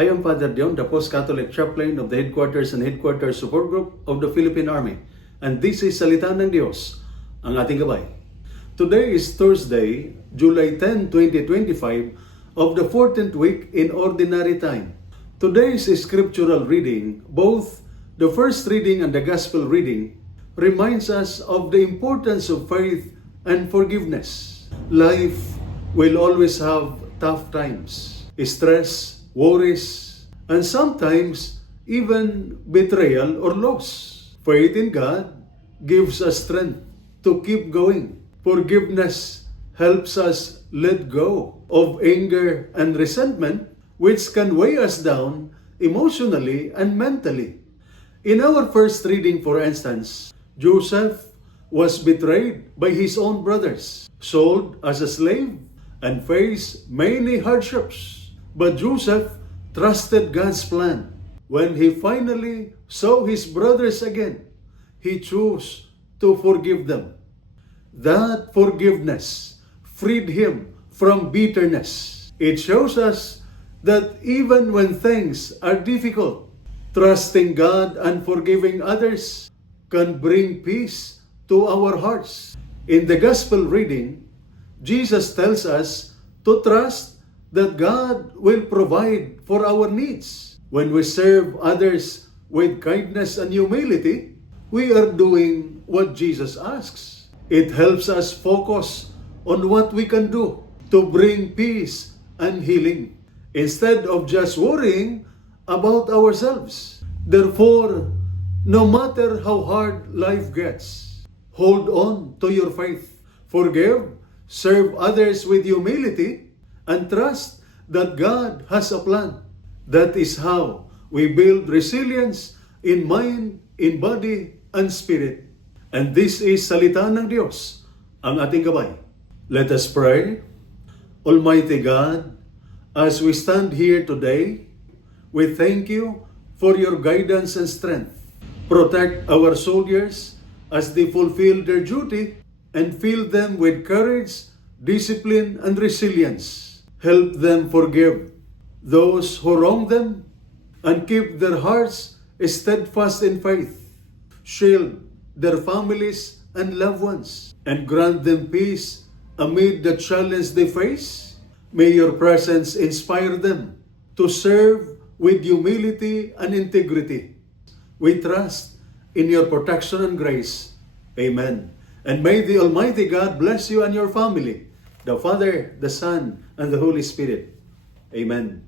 I am Father Dion, the Post-Catholic Chaplain of the Headquarters and Headquarters Support Group of the Philippine Army. And this is Salita ng Diyos, ang ating gabay. Today is Thursday, July 10, 2025, of the 14th week in Ordinary Time. Today's scriptural reading, both the first reading and the Gospel reading, reminds us of the importance of faith and forgiveness. Life will always have tough times, stress, worries, and sometimes even betrayal or loss. Faith in God gives us strength to keep going. Forgiveness helps us let go of anger and resentment, which can weigh us down emotionally and mentally. In our first reading, for instance, Joseph was betrayed by his own brothers, sold as a slave, and faced many hardships. But Joseph trusted God's plan. When he finally saw his brothers again, he chose to forgive them. That forgiveness freed him from bitterness. It shows us that even when things are difficult, trusting God and forgiving others can bring peace to our hearts. In the Gospel reading, Jesus tells us to trust that God will provide for our needs. When we serve others with kindness and humility, we are doing what Jesus asks. It helps us focus on what we can do to bring peace and healing, instead of just worrying about ourselves. Therefore, no matter how hard life gets, hold on to your faith. Forgive, serve others with humility, and trust that God has a plan. That is how we build resilience in mind, in body, and spirit. And this is Salita ng Diyos, ang ating gabay. Let us pray. Almighty God, as we stand here today, we thank you for your guidance and strength. Protect our soldiers as they fulfill their duty and fill them with courage, discipline, and resilience. Help them forgive those who wrong them and keep their hearts steadfast in faith. Shield their families and loved ones and grant them peace amid the challenge they face. May your presence inspire them to serve with humility and integrity. We trust in your protection and grace. Amen. And may the Almighty God bless you and your family, the Father, the Son, and the Holy Spirit. Amen.